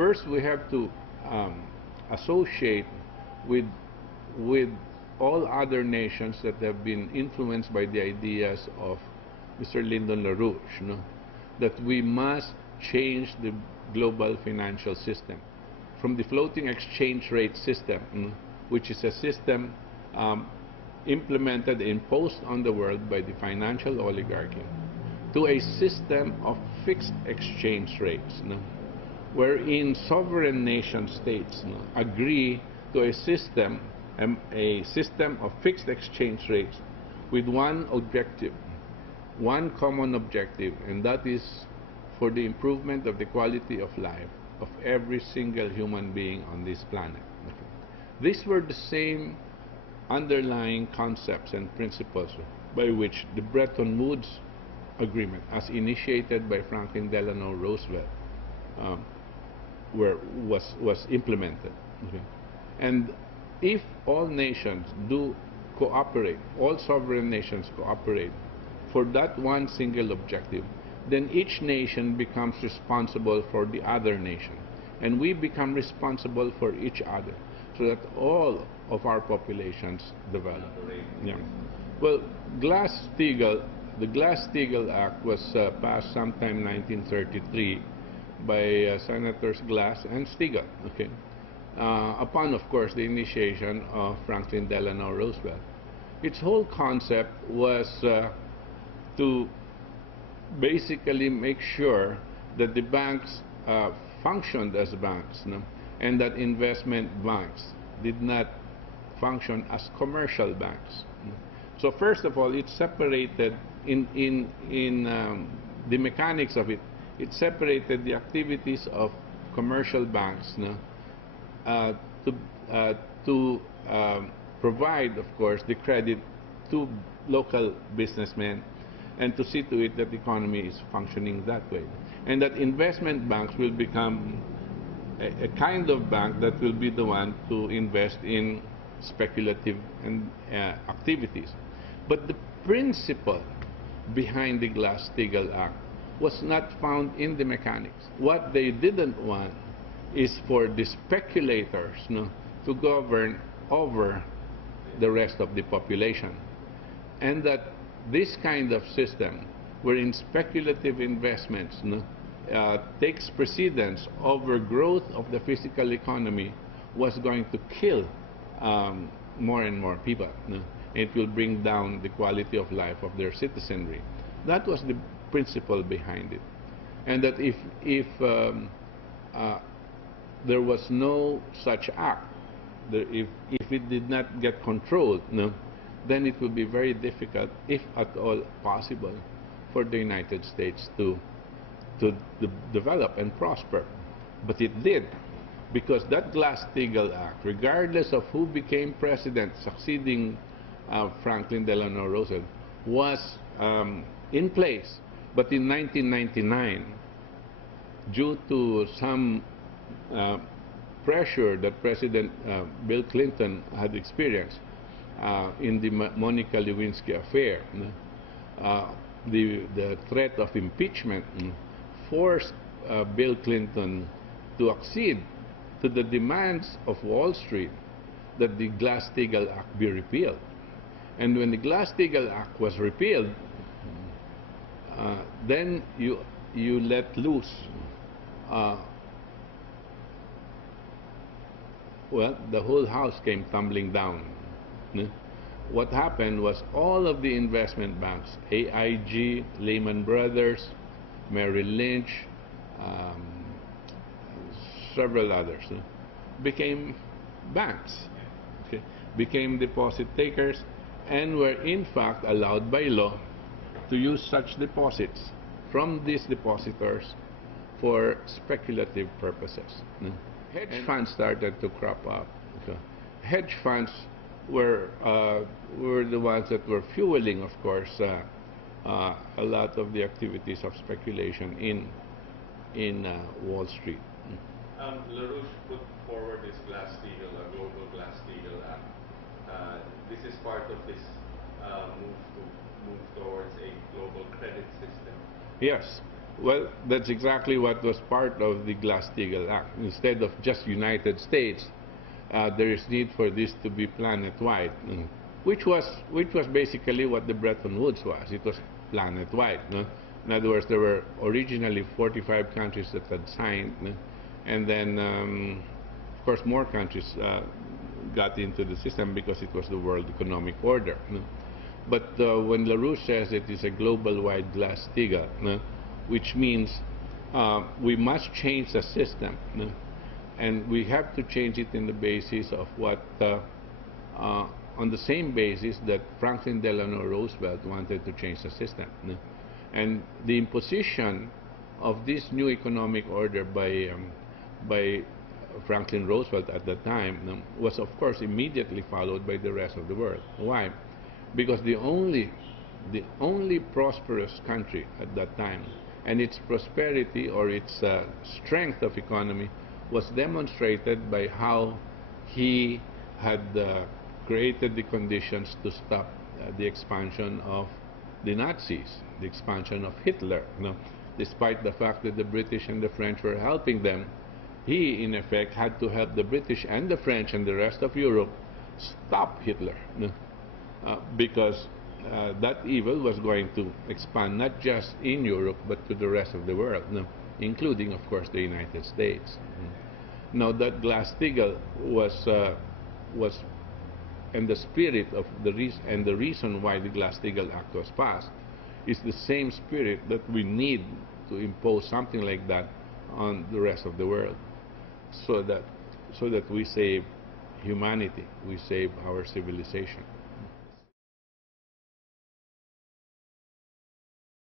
first we have to associate with with all other nations that have been influenced by the ideas of Mr. Lyndon Larouche, no? That we must change the global financial system from the floating exchange rate system, no? Which is a system implemented, imposed on the world by the financial oligarchy, to a system of fixed exchange rates, no? Wherein sovereign nation states, no, agree to a system of fixed exchange rates with one objective, one common objective, and that is for the improvement of the quality of life of every single human being on this planet. Okay. These were the same underlying concepts and principles by which the Bretton Woods Agreement, as initiated by Franklin Delano Roosevelt, was implemented. Okay. And if all nations do cooperate, all sovereign nations cooperate for that one single objective, then each nation becomes responsible for the other nation, and we become responsible for each other, so that all of our populations develop. Yeah. Well, Glass-Steagall, the Glass-Steagall Act was passed sometime 1933 by Senators Glass and Steagall. Okay. Upon, of course, the initiation of Franklin Delano Roosevelt. Its whole concept was to basically make sure that the banks functioned as banks, no? And that investment banks did not function as commercial banks. No? So first of all, it separated in the mechanics of it. It separated the activities of commercial banks, no? To provide, of course, the credit to local businessmen and to see to it that the economy is functioning that way. And that investment banks will become a kind of bank that will be the one to invest in speculative and activities. But the principle behind the Glass-Steagall Act was not found in the mechanics. What they didn't want is for the speculators, no, to govern over the rest of the population. And that this kind of system, wherein speculative investments, no, takes precedence over growth of the physical economy, was going to kill more and more people. No? It will bring down the quality of life of their citizenry. That was the principle behind it. And that if there was no such act, if it did not get controlled, no, then it would be very difficult, if at all possible, for the United States to develop and prosper. But it did, because that Glass-Steagall Act, regardless of who became president succeeding Franklin Delano Roosevelt, was in place. But in 1999, due to some pressure that President Bill Clinton had experienced in the Monica Lewinsky affair, the threat of impeachment forced Bill Clinton to accede to the demands of Wall Street that the Glass-Steagall Act be repealed. And when the Glass-Steagall Act was repealed, then you let loose well, the whole house came tumbling down. What happened was all of the investment banks, AIG, Lehman Brothers, Merrill Lynch, several others, became banks, okay? Became deposit takers, and were in fact allowed by law to use such deposits from these depositors for speculative purposes. Hedge funds started to crop up. So hedge funds were the ones that were fueling, of course, a lot of the activities of speculation in Wall Street. Larouche put forward this Glass-Steagall, a global Glass-Steagall Act. This is part of this move towards a global credit system. Yes, Well, that's exactly what was part of the Glass-Steagall Act. Instead of just United States, there is need for this to be planet-wide, which was basically what the Bretton Woods was. It was planet-wide. In other words, there were originally 45 countries that had signed, and then, of course, more countries got into the system because it was the World Economic Order. But when Larouche says it is a global-wide Glass-Steagall, which means we must change the system, and we have to change it in the basis of what, on the same basis that Franklin Delano Roosevelt wanted to change the system. And the imposition of this new economic order by Franklin Roosevelt at the time was, of course, immediately followed by the rest of the world. Why? Because the only prosperous country at that time, and its prosperity or its strength of economy was demonstrated by how he had created the conditions to stop the expansion of the Nazis, the expansion of Hitler. Despite the fact that the British and the French were helping them, he, in effect, had to help the British and the French and the rest of Europe stop Hitler, because that evil was going to expand not just in Europe but to the rest of the world, including, of course, the United States. Now, that Glass-Steagall was, and the spirit of the reason why the Glass-Steagall Act was passed is the same spirit that we need to impose something like that on the rest of the world, so that we save humanity, we save our civilization.